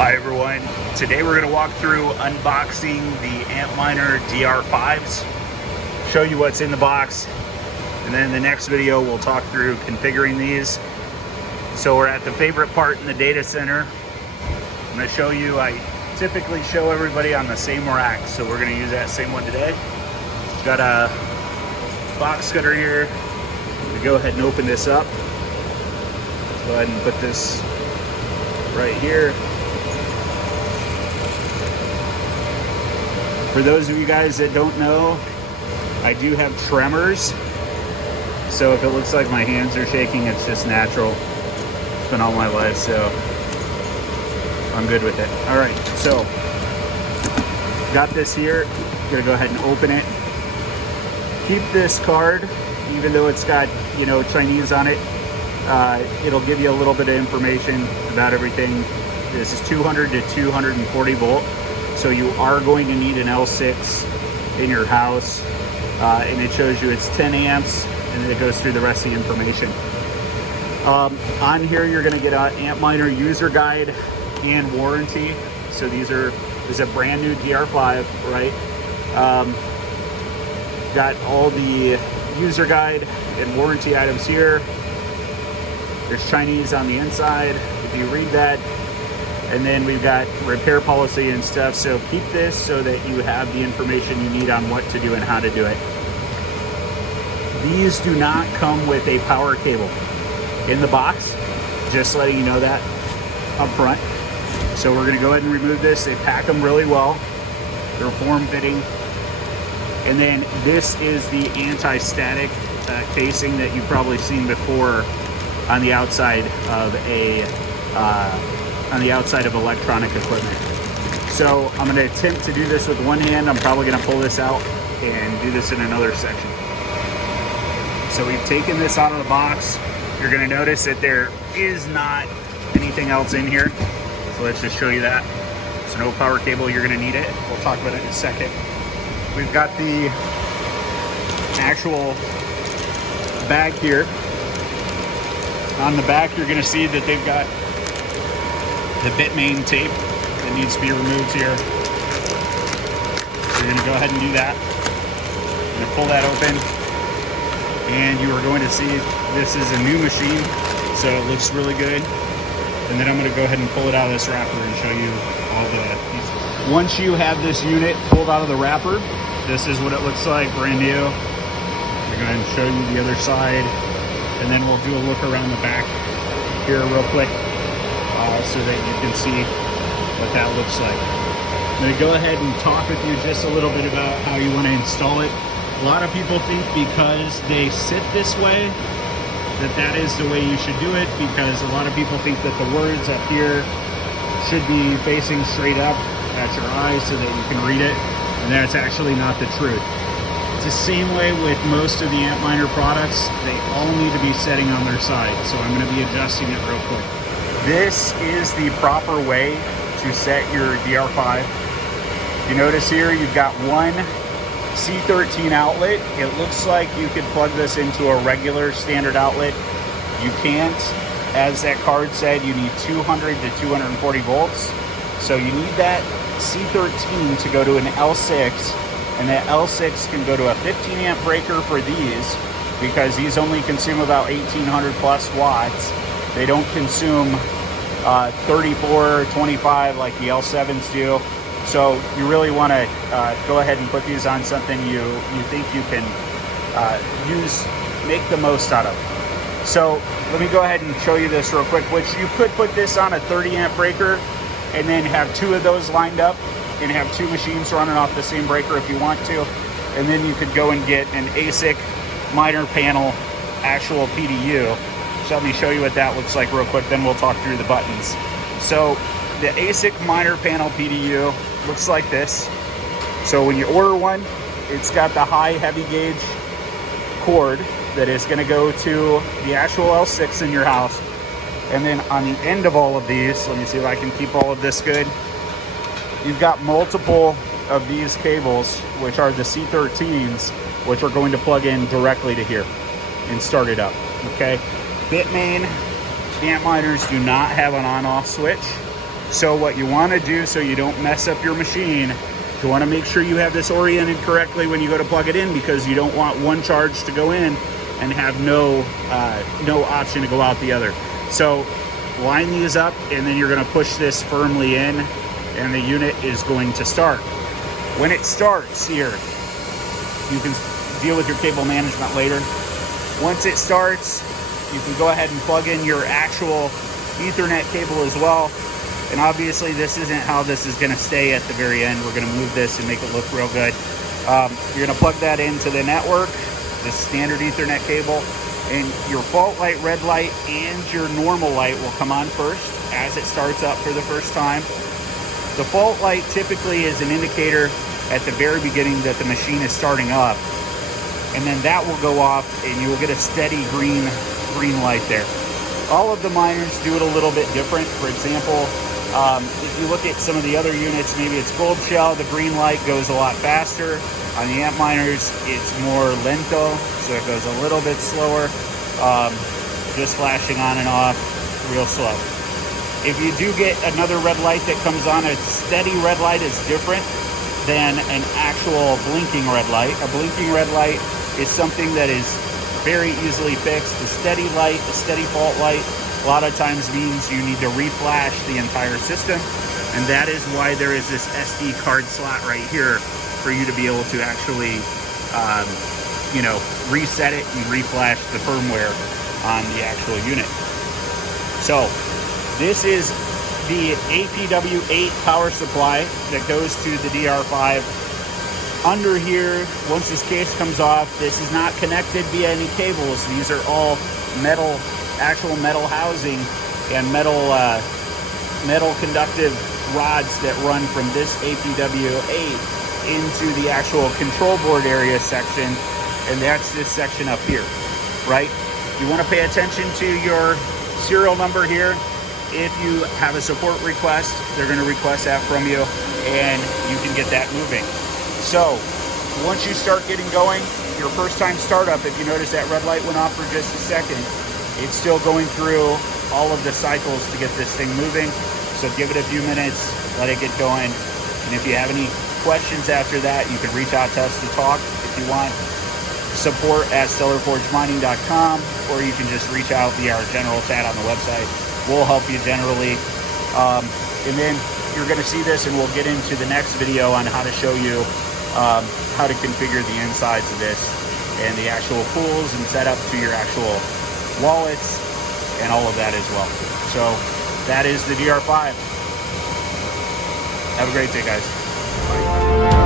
Hi everyone, today we're going to walk through unboxing the Antminer DR5s, show you what's in the box, and then in the next video we'll talk through configuring these. So we're at the favorite part in the data center. I'm going to show you, I typically show everybody on the same rack, so we're going to use that same one today. Got a box cutter here. I'm going to go ahead and open this up. Go ahead and put this right here. For those of you guys that don't know, I do have tremors. So if it looks like my hands are shaking, it's just natural. It's been all my life, so I'm good with it. All right, so got this here. Gonna go ahead and open it. Keep this card, even though it's got, you know, Chinese on it. It'll give you a little bit of information about everything. This is 200 to 240 volt. So you are going to need an L6 in your house, and it shows you it's 10 amps, and then it goes through the rest of the information. On here, you're going to get an Antminer user guide and warranty. So this is a brand new DR5, right? Got all the user guide and warranty items here. There's Chinese on the inside, if you read that. And then we've got repair policy and stuff. So keep this so that you have the information you need on what to do and how to do it. These do not come with a power cable in the box, just letting you know that up front. So we're gonna go ahead and remove this. They pack them really well. They're form fitting. And then this is the anti-static casing that you've probably seen before on the outside of electronic equipment. So I'm going to attempt to do this with one hand. I'm probably going to pull this out and do this in another section. So we've taken this out of the box. You're going to notice that there is not anything else in here. So let's just show you that. So no power cable, you're going to need it. We'll talk about it in a second. We've got the actual bag here. On the back, you're going to see that they've got the bit main tape that needs to be removed here. So you're going to go ahead and do that. I'm going to pull that open, and you are going to see this is a new machine, so it looks really good. And then I'm going to go ahead and pull it out of this wrapper and show you all the pieces. Once you have this unit pulled out of the wrapper, this is what it looks like, brand new. I'm going to go ahead and show you the other side, and then we'll do a look around the back here real quick. So that you can see what that looks like. I'm going to go ahead and talk with you just a little bit about how you want to install it. A lot of people think because they sit this way that is the way you should do it, because a lot of people think that the words up here should be facing straight up at your eyes so that you can read it, and that's actually not the truth. It's the same way with most of the Antminer products. They all need to be setting on their side, so I'm going to be adjusting it real quick. This is the proper way to set your DR5. You notice here you've got one C13 outlet. It looks like you could plug this into a regular standard outlet. You can't. As that card said, you need 200 to 240 volts. So you need that C13 to go to an L6, and that L6 can go to a 15 amp breaker for these, because these only consume about 1800 plus watts. They don't consume 34 or 25 like the L7s do. So you really want to go ahead and put these on something you think you can make the most out of. So let me go ahead and show you this real quick, which you could put this on a 30 amp breaker and then have two of those lined up and have two machines running off the same breaker if you want to. And then you could go and get an Asic miner panel actual PDU. So let me show you what that looks like real quick, then we'll talk through the buttons. So the Asic miner panel PDU looks like this. So when you order one, it's got the high heavy gauge cord that is going to go to the actual L6 in your house. And then on the end of all of these, let me see if I can keep all of this good. You've got multiple of these cables, which are the C13s, which are going to plug in directly to here and start it up, okay? Bitmain Antminers do not have an on-off switch. So what you want to do so you don't mess up your machine, you want to make sure you have this oriented correctly when you go to plug it in, because you don't want one charge to go in and have no option to go out the other. So line these up, and then you're going to push this firmly in, and the unit is going to start. When it starts here, you can deal with your cable management later. Once it starts, you can go ahead and plug in your actual Ethernet cable as well. And obviously this isn't how this is going to stay at the very end. We're going to move this and make it look real good. You're going to plug that into the network, the standard Ethernet cable, and your fault light, red light, and your normal light will come on first as it starts up for the first time. The fault light typically is an indicator at the very beginning that the machine is starting up, and then that will go off and you will get a steady green light there. All of the miners do it a little bit different. For example, if you look at some of the other units, maybe it's gold shell, the green light goes a lot faster. On the Antminers, it's more lento, so it goes a little bit slower, just flashing on and off real slow. If you do get another red light that comes on, a steady red light is different than an actual blinking red light. A blinking red light is something that is very easily fixed. The steady light, the steady fault light, a lot of times means you need to reflash the entire system, and that is why there is this SD card slot right here for you to be able to actually, reset it and reflash the firmware on the actual unit. So this is the APW8 power supply that goes to the DR5. Under here, once this case comes off, this is not connected via any cables. These are all metal, actual metal housing and metal conductive rods that run from this APW8 into the actual control board area section, and that's this section up here, right? You want to pay attention to your serial number here. If you have a support request, they're going to request that from you, and you can get that moving. So once you start getting going, your first time startup, if you notice that red light went off for just a second, it's still going through all of the cycles to get this thing moving. So give it a few minutes, let it get going. And if you have any questions after that, you can reach out to us to talk if you want. Support at stellarforgemining.com, or you can just reach out via our general chat on the website. We'll help you generally. And then you're going to see this, and we'll get into the next video on how to show you how to configure the insides of this and the actual pools and setup to your actual wallets and all of that as well. So that is the DR5. Have a great day, guys. Bye.